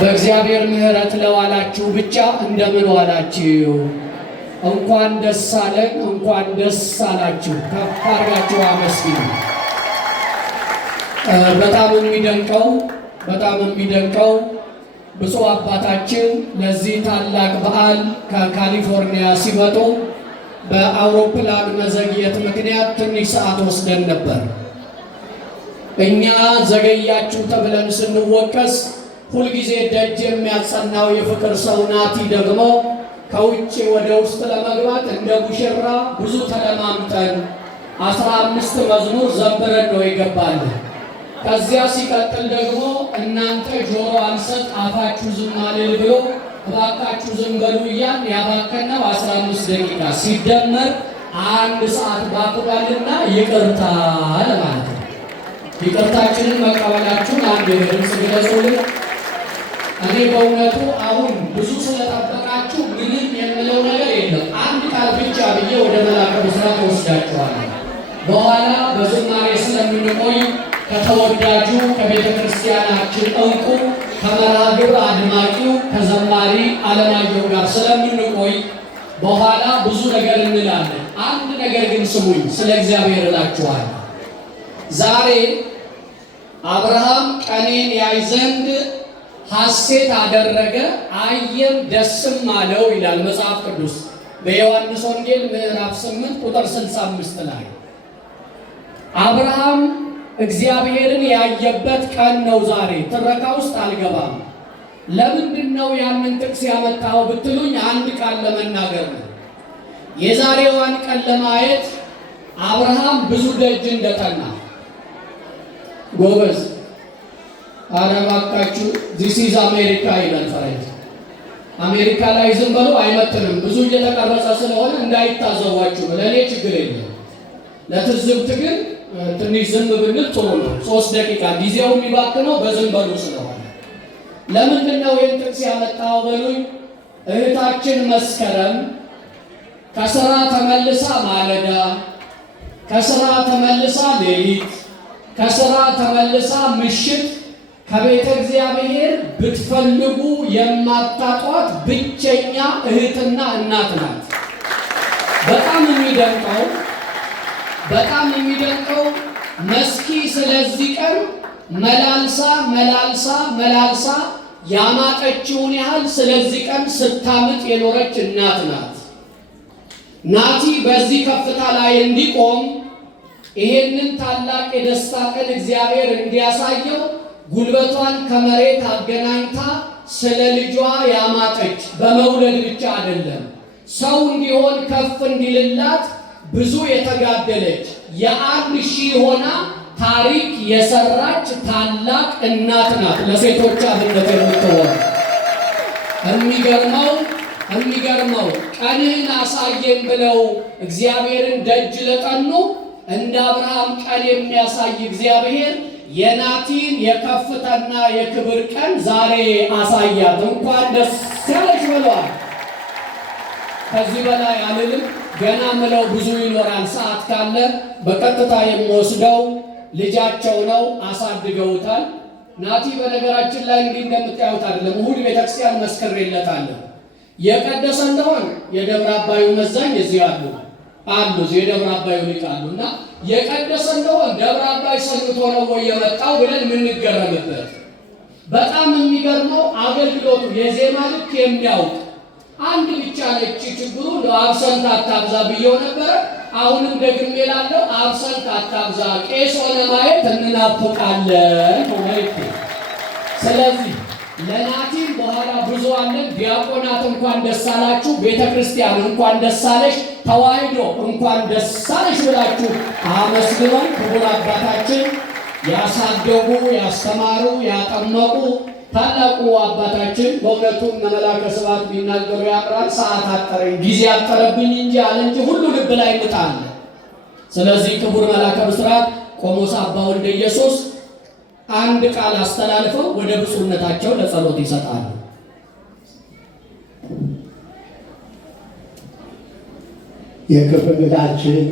በእግዚአብሔር ምሕረት ለዋላችሁ ብቻ እንደምን ዋላችሁ? እንኳን ደስ አለን፣ እንኳን ደስ አላችሁ። ከፍ አድርጋችሁ አመስግኑ። በጣም የሚደንቀው ብፁዕ አባታችን ለዚህ ታላቅ በዓል ከካሊፎርኒያ ሲመጡ በአውሮፕላን መዘግየት ምክንያት ትንሽ ሰዓት ወስደን ነበር። እኛ ዘገያችሁ ተብለን ስንወቀስ ሁልጊዜ ደጅ የሚያጸናው የፍቅር ሰው ናቲ ደግሞ ከውጭ ወደ ውስጥ ለመግባት እንደ ሙሽራ ብዙ ተለማምጠን 15 መዝሙር ዘምረን ነው የገባል። ከዚያ ሲቀጥል ደግሞ እናንተ ጆሮ አንሰጥ አፋችሁ ዝም አልል ብሎ እባካችሁ ዝም በሉ እያልን ያባከነው 15 ደቂቃ ሲደመር 1 ሰዓት ባክሏልና ይቅርታ ለማለት ነው። ይቅርታችንን መቀበላችሁን አንድ ድምፅ ግለጹልን። እኔ በእውነቱ አሁን ብዙ ስለጠበቃችሁ ምንም የምለው ነገር የለም። አንድ ቃል ብቻ ብዬ ወደ መላከ ብስራት ወስዳችኋለሁ። በኋላ በዝማሬ ስለምንቆይ ከተወዳጁ ከቤተ ክርስቲያናችን እንቁ ከመርሐ ግብር አድማቂው ከዘማሪ አለማየሁ ጋር ስለምንቆይ በኋላ ብዙ ነገር እንላለን። አንድ ነገር ግን ስሙኝ፣ ስለ እግዚአብሔር እላችኋለሁ። ዛሬ አብርሃም ቀኔን ያይ ዘንድ ሐሴት አደረገ፣ አየም ደስም አለው ይላል መጽሐፍ ቅዱስ በዮሐንስ ወንጌል ምዕራፍ 8 ቁጥር 65 ላይ። አብርሃም እግዚአብሔርን ያየበት ቀን ነው ዛሬ። ትረካ ውስጥ አልገባም። ለምንድን ነው ያንን ጥቅስ ያመጣው ብትሉኝ አንድ ቃል ለመናገር ነው። የዛሬዋን ቀን ለማየት አብርሃም ብዙ ደጅ እንደጠና ጎበዝ አረባካችሁ ዚስ ኢዝ አሜሪካ ይላል ፈረንጅ። አሜሪካ ላይ ዝም ብሎ አይመጥንም። ብዙ እየተቀረጸ ስለሆነ እንዳይታዘቧችሁ ለእኔ ችግር የለም። ለትዝብት ግን ትንሽ ዝም ብንል ጥሩ ነው። 3 ደቂቃ ጊዜው የሚባክነው በዝም በሉ ስለሆነ። ለምንድን ነው ይህን ጥቅስ ያመጣው በሉኝ። እህታችን መስከረም ከስራ ተመልሳ ማለዳ፣ ከስራ ተመልሳ ሌሊት፣ ከስራ ተመልሳ ምሽት ከቤተ እግዚአብሔር ብትፈልጉ የማታጧት ብቸኛ እህትና እናት ናት። በጣም የሚደንቀው መስኪ ስለዚህ ቀን መላልሳ ያማጠችውን ያህል ስለዚህ ቀን ስታምጥ የኖረች እናት ናት። ናቲ በዚህ ከፍታ ላይ እንዲቆም ይሄንን ታላቅ የደስታ ቀን እግዚአብሔር እንዲያሳየው ጉልበቷን ከመሬት አገናኝታ ስለ ልጇ ያማጠች በመውለድ ብቻ አይደለም፣ ሰው እንዲሆን ከፍ እንዲልላት ብዙ የተጋደለች የ1000 ሆና ታሪክ የሰራች ታላቅ እናት ናት። ለሴቶች አብነት የምትሆን የሚገርመው ቀንህን አሳየን ብለው እግዚአብሔርን ደጅ ለጠኑ እንደ አብርሃም ቀን የሚያሳይ እግዚአብሔር የናቲን የከፍታና የክብር ቀን ዛሬ አሳያት። እንኳን ደስ ያለሽ ብለዋል። ከዚህ በላይ አልልም። ገና ምለው ብዙ ይኖራል። ሰዓት ካለ በቀጥታ የሚወስደው ልጃቸው ነው። አሳድገውታል። ናቲ በነገራችን ላይ እንዲህ እንደምታዩት አይደለም። እሑድ ቤተክርስቲያን መስክሬለታለሁ። የቀደሰ እንደሆን የደብረ አባዩ መዛኝ እዚህ አሉ የደብረ አባዩ ሊቃሉና የቀደሰ እንደሆን ደብረ አባይ ሰልቶ ነው ወይ የመጣው ብለን የምንገረምበት። በጣም የሚገርመው አገልግሎቱ የዜማ ልክ የሚያውቅ አንድ ብቻ ነች ችግሩ። አብሰንት አታብዛ ብየው ነበረ። አሁንም ደግሜ እላለሁ፣ አብሰንት አታብዛ። ቄስ ሆነ ማየት እንናፍቃለን ማለት። ስለዚህ ለናቲም በኋላ ብዙ አለን። ዲያቆናት እንኳን ደስ አላችሁ፣ ቤተክርስቲያን እንኳን ደስ አለሽ፣ ተዋሕዶ እንኳን ደስ አለሽ ብላችሁ አመስግነን ክቡር አባታችን ያሳደጉ ያስተማሩ ያጠመቁ ታላቁ አባታችን በእውነቱም መላከ ስብሐት ቢናገሩ ያምራል። ሰዓት አጠረኝ ጊዜ አጠረብኝ እንጂ አለ እንጂ ሁሉ ልብ ላይ ምጣለ። ስለዚህ ክቡር መላከ ብስራት ቆሞስ አባ ወልደ ኢየሱስ አንድ ቃል አስተላልፈው ወደ ብፁዕነታቸው ለጸሎት ይሰጣሉ። የክብር እንግዳችን